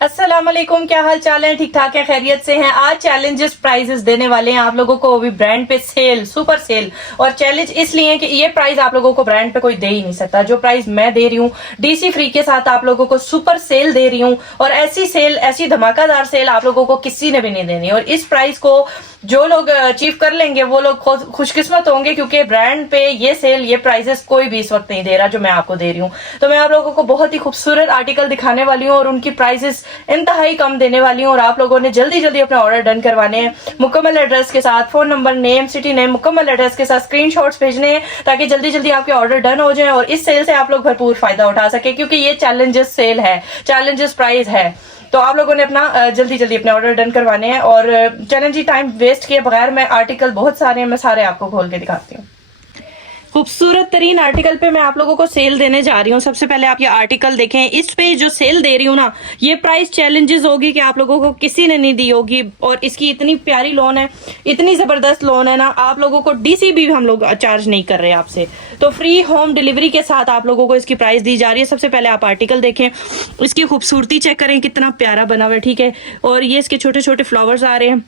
अस्सलाम वालेकुम, क्या हाल चाल है? ठीक ठाक है, खैरियत से हैं। आज चैलेंजेस प्राइजेस देने वाले हैं आप लोगों को, वो भी ब्रांड पे सेल, सुपर सेल। और चैलेंज इसलिए कि ये प्राइस आप लोगों को ब्रांड पे कोई दे ही नहीं सकता। जो प्राइस मैं दे रही हूँ डीसी फ्री के साथ आप लोगों को सुपर सेल दे रही हूँ, और ऐसी सेल, ऐसी धमाकेदार सेल आप लोगों को किसी ने भी नहीं देनी। और इस प्राइस को जो लोग अचीव कर लेंगे वो लोग खुशकिस्मत होंगे, क्योंकि ब्रांड पे ये सेल, ये प्राइजेस कोई भी इस वक्त नहीं दे रहा जो मैं आपको दे रही हूँ। तो मैं आप लोगों को बहुत ही खूबसूरत आर्टिकल दिखाने वाली हूँ और उनकी प्राइजेस इंतहाई कम देने वाली हूँ। और आप लोगों ने जल्दी जल्दी अपने ऑर्डर डन करवाने हैं, मुकम्मल एड्रेस के साथ, phone number, name, city name, मुकम्मल एड्रेस के साथ स्क्रीनशॉट्स भेजने हैं, ताकि जल्दी जल्दी आपके ऑर्डर डन हो जाए और इस सेल से आप लोग भरपूर फायदा उठा सके, क्योंकि ये चैलेंजेस सेल है, चैलेंजेस प्राइस है। तो आप लोगों ने अपना जल्दी जल्दी अपने ऑर्डर डन करवाने हैं। और चैलेंज ही टाइम वेस्ट किए बगैर, मैं आर्टिकल बहुत सारे हैं, मैं सारे आपको खोल के दिखाती हूँ। खूबसूरत तरीन आर्टिकल पे मैं आप लोगों को सेल देने जा रही हूँ। सबसे पहले आप ये आर्टिकल देखें। इस पे जो सेल दे रही हूँ ना, ये प्राइस चैलेंजेस होगी कि आप लोगों को किसी ने नहीं दी होगी। और इसकी इतनी प्यारी लोन है, इतनी जबरदस्त लोन है ना, आप लोगों को डीसी भी हम लोग चार्ज नहीं कर रहे आपसे। तो फ्री होम डिलीवरी के साथ आप लोगों को इसकी प्राइस दी जा रही है। सबसे पहले आप आर्टिकल देखें, इसकी खूबसूरती चेक करें, कितना प्यारा बना हुआ है, ठीक है। और ये इसके छोटे छोटे फ्लावर्स आ रहे हैं।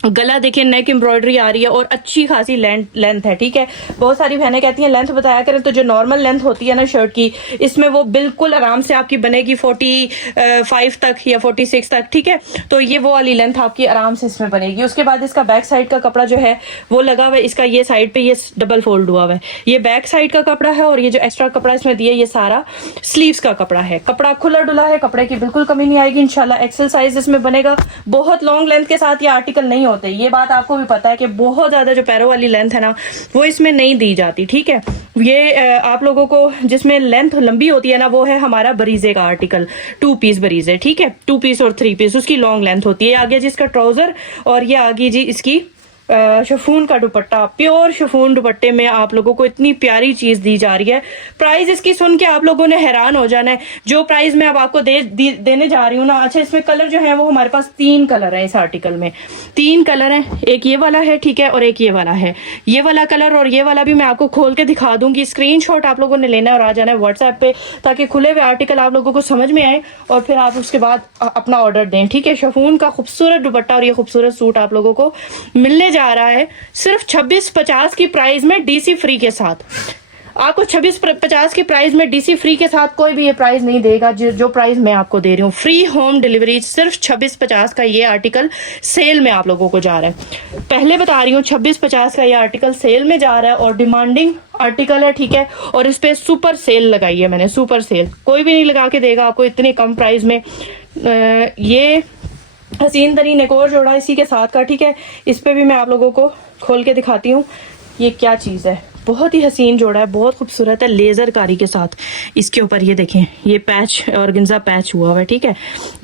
गला देखिए, नेक एम्ब्रॉयडरी आ रही है और अच्छी खासी लेंथ है, ठीक है। बहुत सारी बहनें कहती हैं लेंथ बताया करें, तो जो नॉर्मल लेंथ होती है ना शर्ट की, इसमें वो बिल्कुल आराम से आपकी बनेगी 45 तक या 46 तक, ठीक है। तो ये वो वाली लेंथ आपकी आराम से इसमें बनेगी। उसके बाद इसका बैक साइड का कपड़ा जो है वो लगा हुआ है, इसका ये साइड पे ये डबल फोल्ड हुआ हुआ है, ये बैक साइड का कपड़ा है। और ये जो एक्स्ट्रा कपड़ा इसमें दिया, ये सारा स्लीव्स का कपड़ा है। कपड़ा खुला डुला है, कपड़े की बिल्कुल कमी नहीं आएगी इंशाल्लाह। एक्सेल साइज इसमें बनेगा। बहुत लॉन्ग लेंथ के साथ ये आर्टिकल नहीं होते, ये बात आपको भी पता है कि बहुत ज्यादा जो पैरों वाली लेंथ है ना, वो इसमें नहीं दी जाती, ठीक है। ये आप लोगों को जिसमें लेंथ लंबी होती है ना, वो है हमारा बरीजे का आर्टिकल, 2 पीस बरीजे, ठीक है। 2 पीस और 3 पीस, उसकी लॉन्ग लेंथ होती है। आगे जिसका ट्राउजर, और ये आगे जी इसकी शिफॉन का दुपट्टा, प्योर शिफॉन दुपट्टे में आप लोगों को इतनी प्यारी चीज दी जा रही है। प्राइस इसकी सुन के आप लोगों ने हैरान हो जाना है, जो प्राइस मैं अब आपको देने जा रही हूँ ना। अच्छा, इसमें कलर जो है वो हमारे पास 3 कलर है। इस आर्टिकल में 3 कलर है, एक ये वाला है, ठीक है, और एक ये वाला है। ये वाला कलर और ये वाला भी मैं आपको खोल के दिखा दूंगी। स्क्रीनशॉट आप लोगों ने लेना है और आ जाना है व्हाट्सएप पे, ताकि खुले हुए आर्टिकल आप लोगों को समझ में आए और फिर आप उसके बाद अपना ऑर्डर दें, ठीक है। शिफॉन का खूबसूरत दुपट्टा और ये खूबसूरत सूट आप लोगों को मिलने जा रहा है सिर्फ 2650 की प्राइस में, डीसी फ्री के साथ। आपको 2650 की प्राइस में डीसी फ्री के साथ कोई भी ये प्राइस नहीं देगा जो प्राइस मैं आपको दे रही हूँ। फ्री होम डिलीवरी, सिर्फ 2650 का ये आर्टिकल सेल में आप लोगों को जा रहा है। पहले बता रही हूँ 2650 का ये आर्टिकल सेल में जा रहा है और डिमांडिंग आर्टिकल है, ठीक है। और इस पे सुपर सेल लगाई है मैंने, सुपर सेल कोई भी नहीं लगा के देगा आपको इतने कम प्राइस में। ये हसीन तरीन एक और जोड़ा इसी के साथ का, ठीक है। इस पे भी मैं आप लोगों को खोल के दिखाती हूँ ये क्या चीज़ है। बहुत ही हसीन जोड़ा है, बहुत खूबसूरत है, लेजर कारी के साथ। इसके ऊपर ये देखें, ये पैच और गिंजा पैच हुआ हुआ है, ठीक है।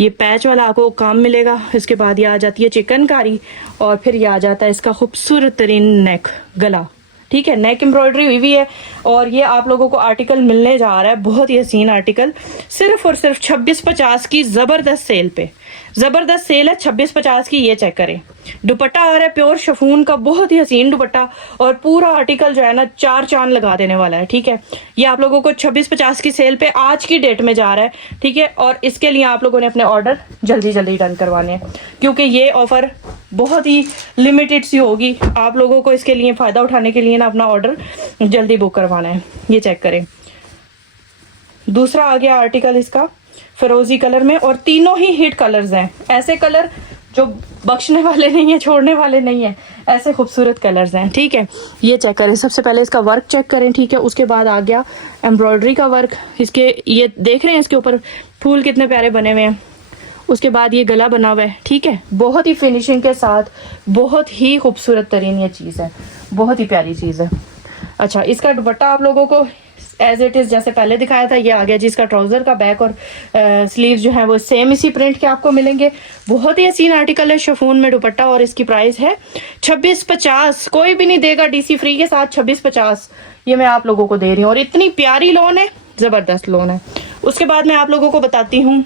ये पैच वाला आपको काम मिलेगा। इसके बाद ये आ जाती है चिकनकारी, और फिर ये आ जाता है इसका खूबसूरत तरीन नेक, गला, ठीक है। नेक एम्ब्रॉयडरी हुई हुई है। और ये आप लोगों को आर्टिकल मिलने जा रहा है, बहुत ही हसीन आर्टिकल, सिर्फ और सिर्फ 2650 की जबरदस्त सेल पे। जबरदस्त सेल है 2650 की। ये चेक करें, दुपट्टा आ रहा है प्योर शिफॉन का, बहुत ही हसीन दुपट्टा, और पूरा आर्टिकल जो है ना 4 चांद लगा देने वाला है, ठीक है। ये आप लोगों को 2650 की सेल पे आज की डेट में जा रहा है, ठीक है। और इसके लिए आप लोगों ने अपने ऑर्डर जल्दी जल्दी डन करवाने हैं, क्योंकि ये ऑफर बहुत ही लिमिटेड सी होगी। आप लोगों को इसके लिए फायदा उठाने के लिए ना अपना ऑर्डर जल्दी बुक करवाना है। ये चेक करें, दूसरा आ गया आर्टिकल इसका फिरोजी कलर में, और तीनों ही हिट कलर्स हैं। ऐसे कलर जो बख्शने वाले नहीं है, छोड़ने वाले नहीं है, ऐसे खूबसूरत कलर्स हैं, ठीक है। ये चेक करें, सबसे पहले इसका वर्क चेक करें, ठीक है। उसके बाद आ गया एम्ब्रॉयडरी का वर्क। इसके ये देख रहे हैं, इसके ऊपर फूल कितने प्यारे बने हुए हैं। उसके बाद ये गला बना हुआ है, ठीक है, बहुत ही फिनिशिंग के साथ, बहुत ही खूबसूरत तरीन ये चीज़ है, बहुत ही प्यारी चीज़ है। अच्छा, इसका दुपट्टा आप लोगों को एज इट इज जैसे पहले दिखाया था, ये आ गया जिसका ट्राउजर का बैक और स्लीव जो है वो सेम इसी प्रिंट के आपको मिलेंगे। बहुत ही हसीन आर्टिकल है, शिफॉन में दुपट्टा, और इसकी प्राइस है 2650। कोई भी नहीं देगा डीसी फ्री के साथ 2650, ये मैं आप लोगों को दे रही हूँ। और इतनी प्यारी लोन है, जबरदस्त लोन है। उसके बाद मैं आप लोगों को बताती हूँ।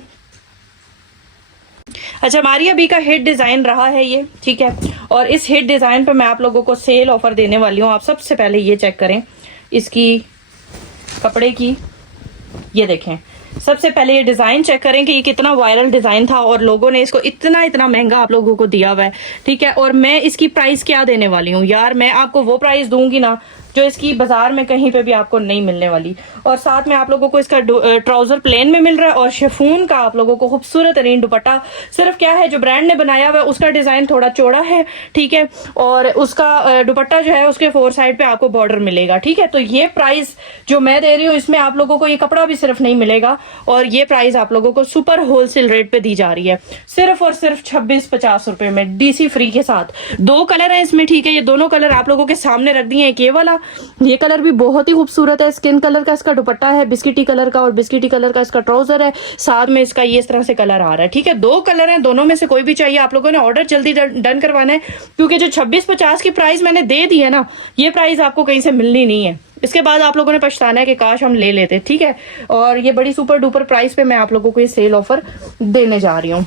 अच्छा, मारिया बी का हिट डिजाइन रहा है ये, ठीक है। और इस हिट डिजाइन पे मैं आप लोगों को सेल ऑफर देने वाली हूँ। आप सबसे पहले ये चेक करें इसकी कपड़े की, ये देखें, सबसे पहले ये डिजाइन चेक करें कि ये कितना वायरल डिजाइन था और लोगों ने इसको इतना इतना महंगा आप लोगों को दिया हुआ है, ठीक है। और मैं इसकी प्राइस क्या देने वाली हूँ यार, मैं आपको वो प्राइस दूंगी ना जो इसकी बाजार में कहीं पे भी आपको नहीं मिलने वाली। और साथ में आप लोगों को इसका ट्राउजर प्लेन में मिल रहा है और शिफॉन का आप लोगों को खूबसूरत तरीन दुपट्टा। सिर्फ क्या है, जो ब्रांड ने बनाया हुआ है उसका डिजाइन थोड़ा चौड़ा है, ठीक है, और उसका दुपट्टा जो है उसके 4 साइड पे आपको बॉर्डर मिलेगा, ठीक है। तो ये प्राइस जो मैं दे रही हूँ इसमें आप लोगों को ये कपड़ा भी सिर्फ नहीं मिलेगा, और ये प्राइस आप लोगों को सुपर होलसेल रेट पे दी जा रही है, सिर्फ और सिर्फ 26-50 रुपए में, डीसी फ्री के साथ। 2 कलर है इसमें, ठीक है। ये दोनों कलर आप लोगों के सामने रख दिए। एक ये वाला, ये कलर भी बहुत ही खूबसूरत है, स्किन कलर का इसका दुपट्टा है, बिस्किटी कलर का, और बिस्किटी कलर का इसका ट्राउजर है, साथ में इसका ये इस तरह से कलर आ रहा है, ठीक है। 2 कलर हैं, दोनों में से कोई भी चाहिए आप लोगों ने ऑर्डर जल्दी डन करवाना है, क्योंकि जो 26-50 की प्राइस मैंने दे दी है ना, ये प्राइस आपको कहीं से मिलनी नहीं है। इसके बाद आप लोगों ने पछताना है कि काश हम ले लेते, ठीक है। और ये बड़ी सुपर डुपर प्राइस पे मैं आप लोगों को ये सेल ऑफर देने जा रही हूँ।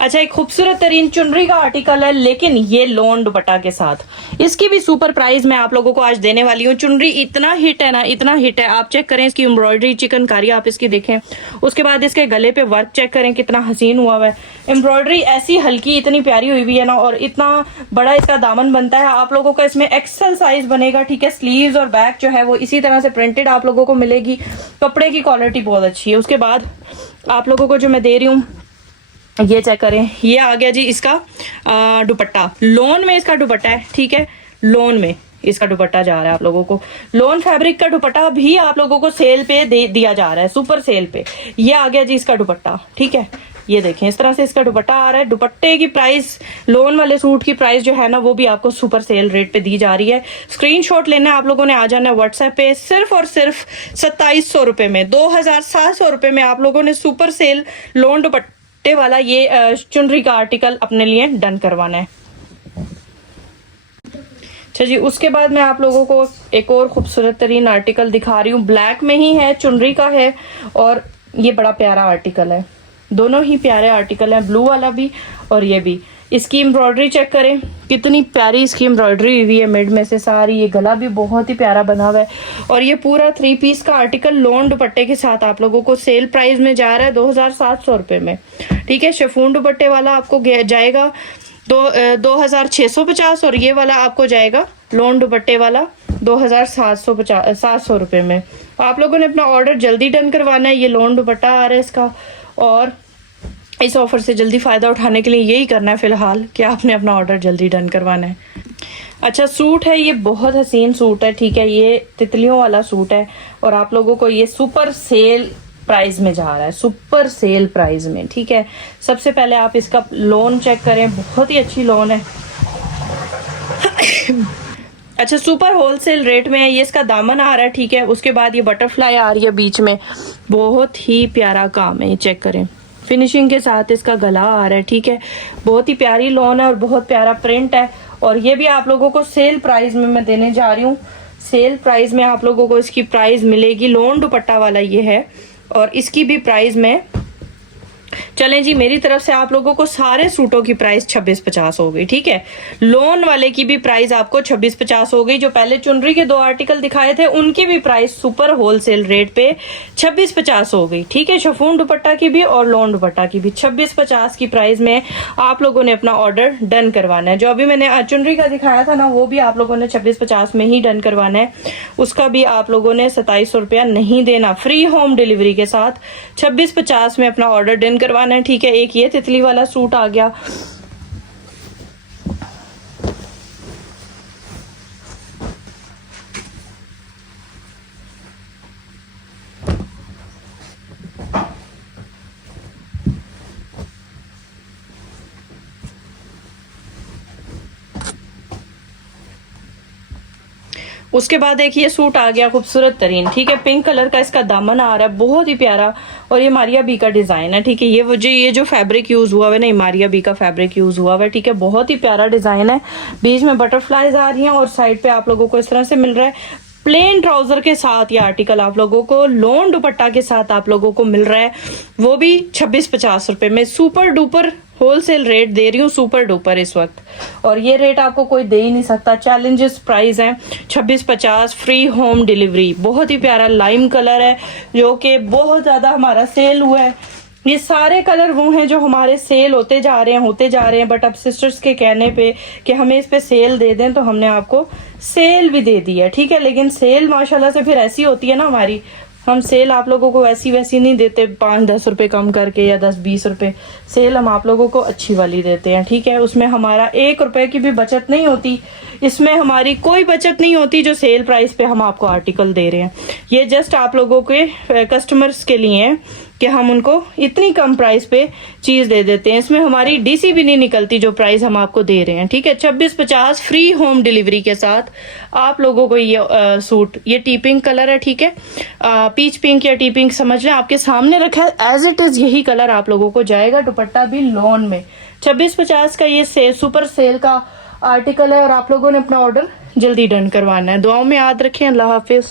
अच्छा, एक खूबसूरत तरीन चुनरी का आर्टिकल है, लेकिन ये लोन दुपट्टा के साथ, इसकी भी सुपर प्राइस मैं आप लोगों को आज देने वाली हूँ। चुनरी इतना हिट है ना, इतना हिट है, आप चेक करें इसकी एम्ब्रॉयडरी, चिकनकारी आप इसकी देखें, उसके बाद इसके गले पे वर्क चेक करें कितना हसीन हुआ है। एम्ब्रॉयडरी ऐसी हल्की इतनी प्यारी हुई है ना, और इतना बड़ा इसका दामन बनता है। आप लोगों का इसमें एक्सेल साइज बनेगा, ठीक है। स्लीव्स और बैक जो है वो इसी तरह से प्रिंटेड आप लोगों को मिलेगी। कपड़े की क्वालिटी बहुत अच्छी है। उसके बाद आप लोगों को जो मैं दे रही हूँ ये चेक करें, ये आ गया जी इसका दुपट्टा, लोन में इसका दुपट्टा है, ठीक है। लोन में इसका दुपट्टा जा रहा है आप लोगों को, लोन फैब्रिक का दुपट्टा भी आप लोगों को सेल पे दिया जा रहा है, सुपर सेल पे। ये आ गया जी इसका दुपट्टा, ठीक है। ये देखें इस तरह से इसका दुपट्टा आ रहा है। दुपट्टे की प्राइस, लोन वाले सूट की प्राइस जो है ना, वो भी आपको सुपर सेल रेट पे दी जा रही है। स्क्रीनशॉट लेना है आप लोगों ने, आ जाना है व्हाट्सएप पे। सिर्फ और सिर्फ 2700 रुपए में, 2700 रुपए में आप लोगों ने सुपर सेल लोन दुपट्टा वाला ये चुनरी का आर्टिकल अपने लिए डन करवाना है। अच्छा जी, उसके बाद मैं आप लोगों को एक और खूबसूरत तरीन आर्टिकल दिखा रही हूँ, ब्लैक में ही है, चुनरी का है, और ये बड़ा प्यारा आर्टिकल है। दोनों ही प्यारे आर्टिकल हैं, ब्लू वाला भी और ये भी। इसकी एम्ब्रॉयडरी चेक करें, कितनी प्यारी इसकी एम्ब्रॉयडरी हुई है मिड में से सारी। ये गला भी बहुत ही प्यारा बना हुआ है, और ये पूरा 3 पीस का आर्टिकल लोन दुपट्टे के साथ आप लोगों को सेल प्राइस में जा रहा है 2700 रुपए में, ठीक है। शिफॉन दुपट्टे वाला आपको जाएगा 2650, और ये वाला आपको जाएगा लोन दुपट्टे वाला 2700 रुपए में। आप लोगों ने अपना ऑर्डर जल्दी डन करवाना है। ये लोन दुपट्टा आ रहा है इसका, और इस ऑफर से जल्दी फायदा उठाने के लिए यही करना है फिलहाल कि आपने अपना ऑर्डर जल्दी डन करवाना है। अच्छा, सूट है, ये बहुत हसीन सूट है, ठीक है। ये तितलियों वाला सूट है, और आप लोगों को ये सुपर सेल प्राइस में जा रहा है, सुपर सेल प्राइस में, ठीक है। सबसे पहले आप इसका लोन चेक करें, बहुत ही अच्छी लोन है। अच्छा, सुपर होलसेल रेट में है। ये इसका दामन आ रहा है, ठीक है। उसके बाद ये बटरफ्लाई आ रही है बीच में, बहुत ही प्यारा काम है, ये चेक करें। फिनिशिंग के साथ इसका गला आ रहा है, ठीक है। बहुत ही प्यारी लोन है और बहुत प्यारा प्रिंट है, और ये भी आप लोगों को सेल प्राइस में मैं देने जा रही हूँ। सेल प्राइस में आप लोगों को इसकी प्राइस मिलेगी, लोन दुपट्टा वाला ये है, और इसकी भी प्राइस में, चलें जी, मेरी तरफ से आप लोगों को सारे सूटों की प्राइस 2650 हो गई, ठीक है। लोन वाले की भी प्राइस आपको 2650 हो गई। जो पहले चुनरी के 2 आर्टिकल दिखाए थे उनकी भी प्राइस सुपर होलसेल रेट पे 2650 हो गई, ठीक है। शिफॉन दुपट्टा की भी और लोन दुपट्टा की भी 2650 की प्राइस में आप लोगों ने अपना ऑर्डर डन करवाना है। जो अभी मैंने चुनरी का दिखाया था ना, वो भी आप लोगों ने 2650 में ही डन करवाना है। उसका भी आप लोगों ने 2700 रुपया नहीं देना, फ्री होम डिलीवरी के साथ 2650 में अपना ऑर्डर डन करवाना है, ठीक है। एक ये तितली वाला सूट आ गया। उसके बाद एक ये सूट आ गया खूबसूरत तरीन, ठीक है। पिंक कलर का इसका दामन आ रहा है, बहुत ही प्यारा, और ये मारिया बी का डिजाइन है, ठीक है। ये जो फैब्रिक यूज हुआ है ना, मारिया बी का फैब्रिक यूज हुआ है, ठीक है। बहुत ही प्यारा डिजाइन है, बीच में बटरफ्लाईज आ रही हैं, और साइड पे आप लोगों को इस तरह से मिल रहा है प्लेन ट्राउजर के साथ ये आर्टिकल आप लोगों को लॉन दुपट्टा के साथ आप लोगों को मिल रहा है, वो भी 26-50 रुपए में। सुपर डुपर होलसेल रेट दे रही हूँ, सुपर डुपर इस वक्त, और ये रेट आपको कोई दे ही नहीं सकता। चैलेंजेस प्राइस है 26-50, फ्री होम डिलीवरी। बहुत ही प्यारा लाइम कलर है जो कि बहुत ज्यादा हमारा सेल हुआ है। ये सारे कलर वो हैं जो हमारे सेल होते जा रहे हैं, बट अब सिस्टर्स के कहने पे कि हमें इस पे सेल दे दें तो हमने आपको सेल भी दे दी है, ठीक है। लेकिन सेल माशाल्लाह से फिर ऐसी होती है ना हमारी, हम सेल आप लोगों को वैसी नहीं देते 5-10 रुपए कम करके या 10-20 रुपए। सेल हम आप लोगों को अच्छी वाली देते हैं, ठीक है। उसमें हमारा 1 रुपए की भी बचत नहीं होती, इसमें हमारी कोई बचत नहीं होती जो सेल प्राइस पे हम आपको आर्टिकल दे रहे हैं। ये जस्ट आप लोगों के कस्टमर्स के लिए है कि हम उनको इतनी कम प्राइस पे चीज दे देते हैं। इसमें हमारी डीसी भी नहीं निकलती जो प्राइस हम आपको दे रहे हैं, ठीक है। 26-50 फ्री होम डिलीवरी के साथ आप लोगों को ये सूट, ये टी पिंक कलर है, ठीक है। पीच पिंक या टी पिंक समझ लें, आपके सामने रखा है एज इट इज यही कलर आप लोगों को जाएगा। दुपट्टा भी लॉन में 26-50 का ये सुपर सेल का आर्टिकल है, और आप लोगों ने अपना ऑर्डर जल्दी डन करवाना है। दुआओं में याद रखें। अल्लाह हाफिज।